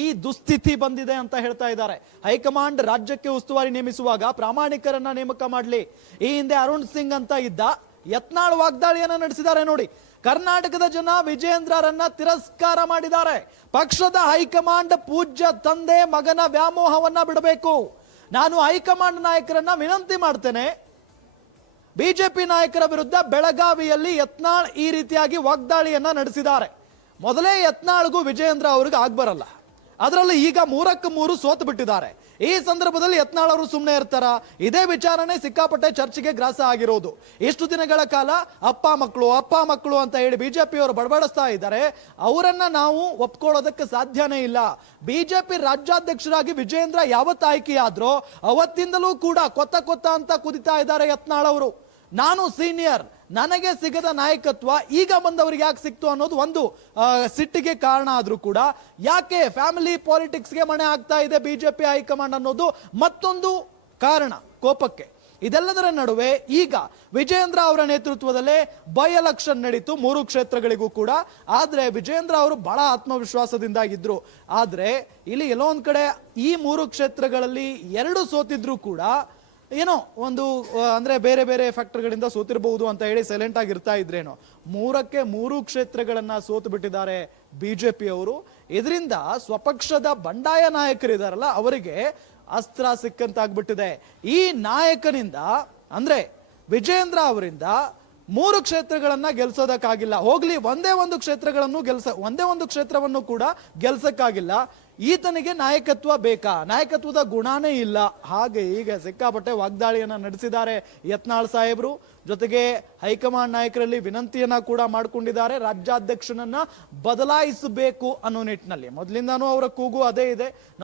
ಈ ದುಸ್ಥಿತಿ ಬಂದಿದೆ ಅಂತ ಹೇಳ್ತಾ ಇದ್ದಾರೆ. ಹೈಕಮಾಂಡ್ ರಾಜ್ಯಕ್ಕೆ ಉಸ್ತುವಾರಿ ನೇಮಿಸುವಾಗ ಪ್ರಾಮಾಣಿಕರನ್ನ ನೇಮಕ ಮಾಡಲಿ. ಈ ಹಿಂದೆ ಅರುಣ್ ಸಿಂಗ್ ಅಂತ ಇದ್ದ, ಯತ್ನಾಳ್ ವಾಗ್ದಾಳಿಯನ್ನ ನಡೆಸಿದ್ದಾರೆ ನೋಡಿ. ಕರ್ನಾಟಕದ ಜನ ವಿಜಯೇಂದ್ರರನ್ನ ತಿರಸ್ಕಾರ ಮಾಡಿದ್ದಾರೆ. ಪಕ್ಷದ ಹೈಕಮಾಂಡ್ ಪೂಜ್ಯ ತಂದೆ ಮಗನ ವ್ಯಾಮೋಹವನ್ನ ಬಿಡಬೇಕು. ನಾನು ಹೈಕಮಾಂಡ್ ನಾಯಕರನ್ನ ವಿನಂತಿ ಮಾಡ್ತೇನೆ, ಬಿಜೆಪಿ ನಾಯಕರ ವಿರುದ್ಧ ಬೆಳಗಾವಿಯಲ್ಲಿ ಯತ್ನಾಳ್ ಈ ರೀತಿಯಾಗಿ ವಾಗ್ದಾಳಿಯನ್ನ ನಡೆಸಿದ್ದಾರೆ. ಮೊದಲೇ ಯತ್ನಾಳ್ಗೂ ವಿಜಯೇಂದ್ರ ಅವ್ರಿಗೆ ಆಗ್ಬರಲ್ಲ, ಅದರಲ್ಲಿ ಈಗ 3ಕ್ಕೆ 3 ಸೋತು ಬಿಟ್ಟಿದ್ದಾರೆ. ಈ ಸಂದರ್ಭದಲ್ಲಿ ಯತ್ನಾಳ್ ಅವರು ಸುಮ್ಮನೆ ಇರ್ತಾರ? ಇದೇ ವಿಚಾರನೆ ಸಿಕ್ಕಾಪಟ್ಟೆ ಚರ್ಚೆಗೆ ಗ್ರಾಸ ಆಗಿರೋದು. ಇಷ್ಟು ದಿನಗಳ ಕಾಲ ಅಪ್ಪ ಮಕ್ಕಳು ಅಂತ ಹೇಳಿ ಬಿಜೆಪಿಯವರು ಬಡಬಡಿಸ್ತಾ ಇದ್ದಾರೆ. ಅವರನ್ನ ನಾವು ಒಪ್ಕೊಳ್ಳೋದಕ್ಕೆ ಸಾಧ್ಯನೇ ಇಲ್ಲ. ಬಿಜೆಪಿ ರಾಜ್ಯಾಧ್ಯಕ್ಷರಾಗಿ ವಿಜಯೇಂದ್ರ ಯಾವತ್ತು ಆಯ್ಕೆಯಾದ್ರೋ ಅವತ್ತಿಂದಲೂ ಕೂಡ ಕೊತ್ತ ಅಂತ ಕುದಿತಾ ಇದ್ದಾರೆ ಯತ್ನಾಳ್ ಅವರು. ನಾನು ಸೀನಿಯರ್, ನನಗೆ ಸಿಗದ ನಾಯಕತ್ವ ಈಗ ಬಂದವರಿಗೆ ಯಾಕೆ ಸಿಕ್ತು ಅನ್ನೋದು ಒಂದು ಸಿಟ್ಟಿಗೆ ಕಾರಣ ಆದ್ರೂ ಕೂಡ, ಯಾಕೆ ಫ್ಯಾಮಿಲಿ ಪಾಲಿಟಿಕ್ಸ್ಗೆ ಮಣೆ ಆಗ್ತಾ ಇದೆ ಬಿಜೆಪಿ ಹೈಕಮಾಂಡ್ ಅನ್ನೋದು ಮತ್ತೊಂದು ಕಾರಣ ಕೋಪಕ್ಕೆ. ಇದೆಲ್ಲದರ ನಡುವೆ ಈಗ ವಿಜಯೇಂದ್ರ ಅವರ ನೇತೃತ್ವದಲ್ಲೇ ಬೈ ಎಲೆಕ್ಷನ್ ನಡೀತು 3 ಕ್ಷೇತ್ರಗಳಿಗೂ ಕೂಡ. ಆದ್ರೆ ವಿಜಯೇಂದ್ರ ಅವರು ಬಹಳ ಆತ್ಮವಿಶ್ವಾಸದಿಂದ ಇದ್ರು. ಆದ್ರೆ ಇಲ್ಲಿ ಎಲ್ಲೋ ಒಂದ್ ಕಡೆ ಈ 3 ಕ್ಷೇತ್ರಗಳಲ್ಲಿ 2 ಸೋತಿದ್ರು ಕೂಡ ಏನೋ ಒಂದು ಅಂದ್ರೆ ಬೇರೆ ಬೇರೆ ಫ್ಯಾಕ್ಟರ್ಗಳಿಂದ ಸೋತಿರಬಹುದು ಅಂತ ಹೇಳಿ ಸೈಲೆಂಟ್ ಆಗಿರ್ತಾ ಇದ್ರೇನೋ. 3ಕ್ಕೆ 3 ಕ್ಷೇತ್ರಗಳನ್ನ ಸೋತು ಬಿಟ್ಟಿದ್ದಾರೆ ಬಿಜೆಪಿ ಅವರು. ಇದರಿಂದ ಸ್ವಪಕ್ಷದ ಬಂಡಾಯ ನಾಯಕರಿದಾರಲ್ಲ ಅವರಿಗೆ ಅಸ್ತ್ರ ಸಿಕ್ಕಂತಾಗ್ಬಿಟ್ಟಿದೆ. ಈ ನಾಯಕನಿಂದ ಅಂದ್ರೆ ವಿಜಯೇಂದ್ರ ಅವರಿಂದ 3 ಕ್ಷೇತ್ರಗಳನ್ನ ಗೆಲ್ಸೋದಕ್ಕಾಗಿಲ್ಲ. ಹೋಗ್ಲಿ, ಒಂದೇ ಒಂದು ಕ್ಷೇತ್ರವನ್ನು ಕೂಡ ಗೆಲ್ಸಕ್ಕಾಗಿಲ್ಲ. ಈತನಿಗೆ ನಾಯಕತ್ವ ಬೇಕಾ? ನಾಯಕತ್ವದ ಗುಣನೇ ಇಲ್ಲ. ಹಾಗೆ ಈಗ ಸಿಕ್ಕಾಪಟ್ಟೆ ವಾಗ್ದಾಳಿಯನ್ನ ನಡೆಸಿದ್ದಾರೆ ಯತ್ನಾಳ್ ಸಾಹೇಬ್ರು. ಜೊತೆಗೆ ಹೈಕಮಾಂಡ್ ನಾಯಕರಲ್ಲಿ ವಿನಂತಿಯನ್ನ ಕೂಡ ಮಾಡಿಕೊಂಡಿದ್ದಾರೆ, ರಾಜ್ಯಾಧ್ಯಕ್ಷನನ್ನ ಬದಲಾಯಿಸಬೇಕು ಅನ್ನೋ ನಿಟ್ಟಿನಲ್ಲಿ. ಮೊದಲಿಂದಾನು ಅವರ ಕೂಗು ಅದೇ ಇದೆ.